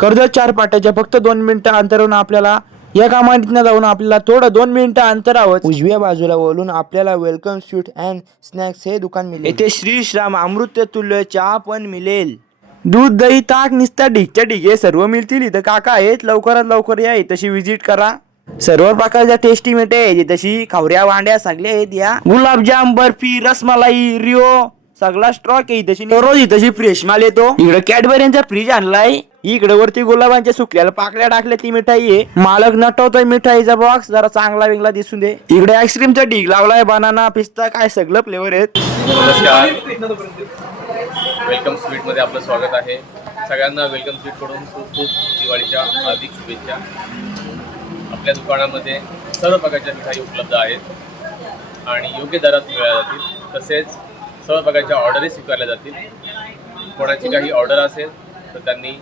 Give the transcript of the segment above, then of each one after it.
कर्जत 4 फाट्याच्या फक्त 2 मिनिटं अंतरावरून आपल्याला या कामानीतनं जाऊन आपल्याला थोडं 2 मिनिटं अंतरावर उजव्या बाजूला वळून आपल्याला वेलकम स्वीट अँड स्नॅक्स हे दुकान मिळेल। येथे श्री श्राम अमृत तुल्य चहा पण मिळेल। दूध दही ताक निस्ता ढिगच्या ढिगे सर्व मिळतील इथं काका आहेत। लवकरात लवकर या तशी विजिट करा। सर्व प्रकारच्या टेस्टी मिठाई तशी खवऱ्या वांड्या सगळ्या आहेत या। गुलाबजाम बर्फी रसमलाई रिओ सगळा स्टॉक आहे तशी रोज तशी फ्रेश माल येतो। इकडे कॅडबरीचा फ्रीज आणलाय। इकडे वरती गुलाबांच्या सुकल्याला पाकळ्या टाकल्या ती मिठाई आहे। मालक नटवतोय मिठाईचा बॉक्स जरा चांगला वेगळा दिसून दे। इकडे आईस्क्रीमचा ढीग लावलाय बनाना पिस्ता काय सगळं फ्लेवर आहेत। नमस्कार, वेलकम स्वीट मध्ये आपलं स्वागत आहे। सगळ्यांना वेलकम स्वीट कडून खूप खूप दिवाळीच्या हार्दिक शुभेच्छा। आपल्या दुकानामध्ये सर्व प्रकारच्या मिठाई उपलब्ध आहेत आणि योग्य दरात मिळाल्या जातील। तसेच सर्व प्रकारच्या ऑर्डरही स्वीकारल्या जातील। कोणाची काही ऑर्डर असेल तर त्यांनी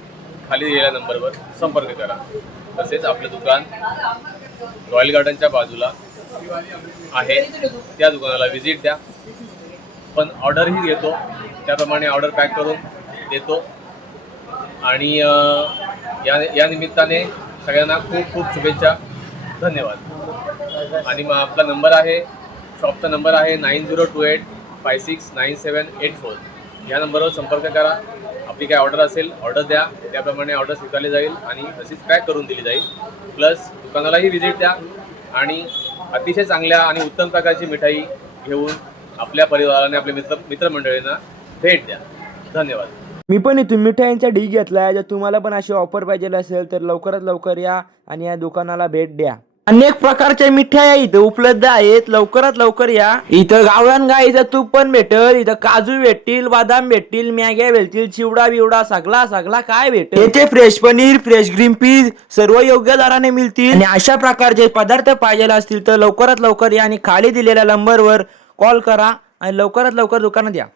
खाली दिलेल्या नंबरवर संपर्क करा। तसेच आपलं दुकान रॉयल गार्डनच्या बाजूला आहे, त्या दुकानाला व्हिजिट द्या। पण ऑर्डरही घेतो, त्याप्रमाणे ऑर्डर पॅक करून देतो आणि या निमित्ताने सगळ्यांना खूप खूप शुभेच्छा, धन्यवाद। आणि मग आपला नंबर आहे, शॉपचा नंबर आहे 9028569784। या नंबरवर संपर्क करा। आपली काय ऑर्डर असेल ऑर्डर द्या, त्याप्रमाणे ऑर्डर स्वीकारली जाईल आणि तशीच पॅक करून दिली जाईल। प्लस दुकानालाही व्हिजिट द्या आणि अतिशय चांगल्या आणि उत्तम प्रकारची मिठाई घेऊन आपल्या परिवाराने आपल्या मित्रमंडळींना भेट द्या। धन्यवाद। मी पण इथून मिठाईंचा ढीग घेतलाय। जर तुम्हाला पण अशी ऑफर पाहिजे असेल तर लवकरात लवकर या आणि या दुकानाला भेट द्या। अनेक प्रकारच्या मिठाई इथं उपलब्ध आहेत, लवकरात लवकर या। इथं गावरान गाईचं तूप पण भेटेल, इथं काजू भेटतील, बदाम भेटतील, मॅग्या भेटतील, चिवडा बिवडा सगळा काय भेटेल। येथे fresh paneer fresh green peas सर्व योग्य दराने मिळतील। आणि अशा प्रकारचे पदार्थ पाहिजे असतील तर लवकरात लवकर या आणि खाली दिलेल्या नंबरवर कॉल करा आणि लवकरात लवकर दुकानात या।